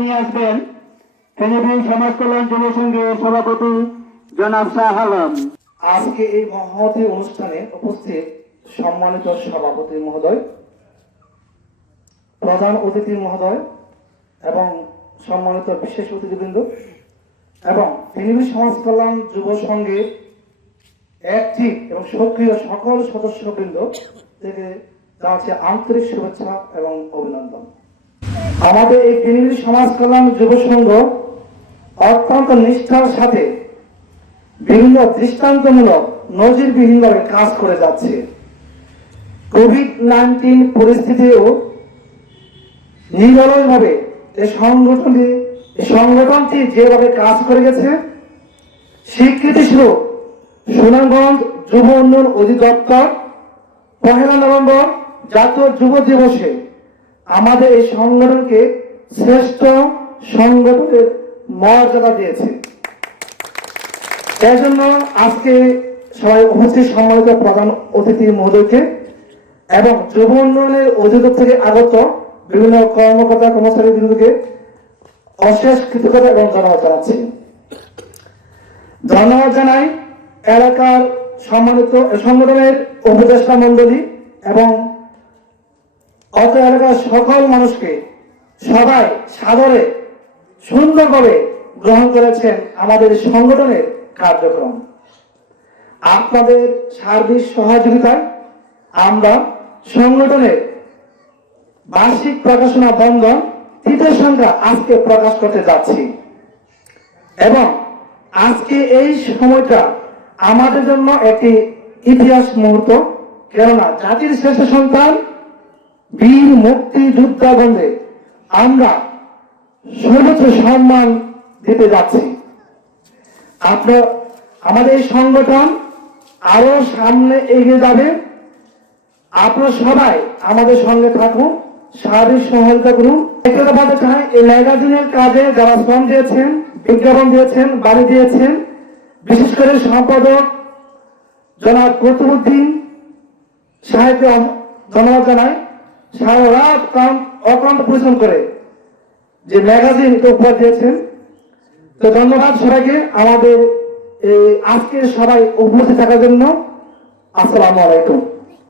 নিয়ে আসবেন ফেনীবীর সমাজ কল্যাণ যুব সংঘের সভাপতি জনাব শাহ আলম। আজকে এই মহতি অনুষ্ঠানে উপস্থিত সম্মানিত সভাপতি মহোদয়, প্রধান অতিথি মহোদয় এবং সম্মানিত বিশেষ অতিথিবৃন্দ এবং ফেনীবী সমাজ কল্যাণ যুব সংঘের অ্যাক্টিভ এবং সক্রিয় সকল সদস্যবৃন্দ থেকে জানাচ্ছি আন্তরিক শুভেচ্ছা এবং অভিনন্দন। আমাদের এই ফেনীবী সমাজ কল্যাণ যুব সংঘ অত্যন্ত নিষ্ঠার সাথে বিভিন্ন দৃষ্টান্তমূলক নজিরবিহীনভাবে কাজ করে যাচ্ছে। কোভিড নাইন্টিন পরিস্থিতিও নিরলসভাবে এই সংগঠনটি সংগঠনটি যেভাবে কাজ করে গেছে, স্বীকৃতি স্বরূপ সুনামগঞ্জ যুব উন্নয়ন অধিদপ্তর, পহেলা নভেম্বর জাতীয় যুব দিবসে। আমাদের এই সংগঠনকে শ্রেষ্ঠ সংগঠনের মর্যাদা দিয়েছে। এর জন্য আজকে সবাই উপস্থিত সম্মানিত প্রধান অতিথি মহোদয়কে এবং যুব উন্নয়নের অধিদপ্তর থেকে আগত বিভিন্ন কর্মকর্তা, কর্মচারী বিন্দুকে অশেষ কৃতজ্ঞতা এবং ধন্যবাদ জানাচ্ছি। ধন্যবাদ জানাই এলাকার সম্মানিত সংগঠনের উপদেষ্টা মন্ডলী এবং অত এলাকার সকল মানুষকে সবাই সাদরে সুন্দরভাবে গ্রহণ করেছেন আমাদের সংগঠনের কার্যক্রম। আপনাদের সার্বিক সহযোগিতায় আমরা সংগঠনের বার্ষিক প্রকাশনা বন্ধন তৃতীয় সংখ্যা আজকে প্রকাশ করতে যাচ্ছি। এবং আজকে এই সময়টা আমাদের জন্য একটি ইতিহাস মুহূর্ত, কেননা জাতির শ্রেষ্ঠ সন্তান বীর মুক্তিযোদ্ধা বন্ধে আমরা সর্বোচ্চ সম্মান দিতে যাচ্ছি। আপনার, আমাদের সংগঠন আরও সামনে এগিয়ে যাবে। আপনারা সবাই আমাদের সঙ্গে থাকুন সার্বিক সহায়তা করুন। এই ম্যাগাজিনের কাজে যারা শ্রম দিয়েছেন, বিজ্ঞাপন দিয়েছেন, বাড়ি দিয়েছেন, বিশেষ করে সম্পাদক জনাব কতুবুদ্দিন সাহেবকে ধন্যবাদ জানাই। সারা রাত অক্লান্ত পরিশ্রম করে। যে ম্যাগাজিন উপহার দিয়েছেন। তো ধন্যবাদ সবাইকে আমাদের এই আজকে সবাই উপস্থিত থাকার জন্য। আসসালামু আলাইকুম।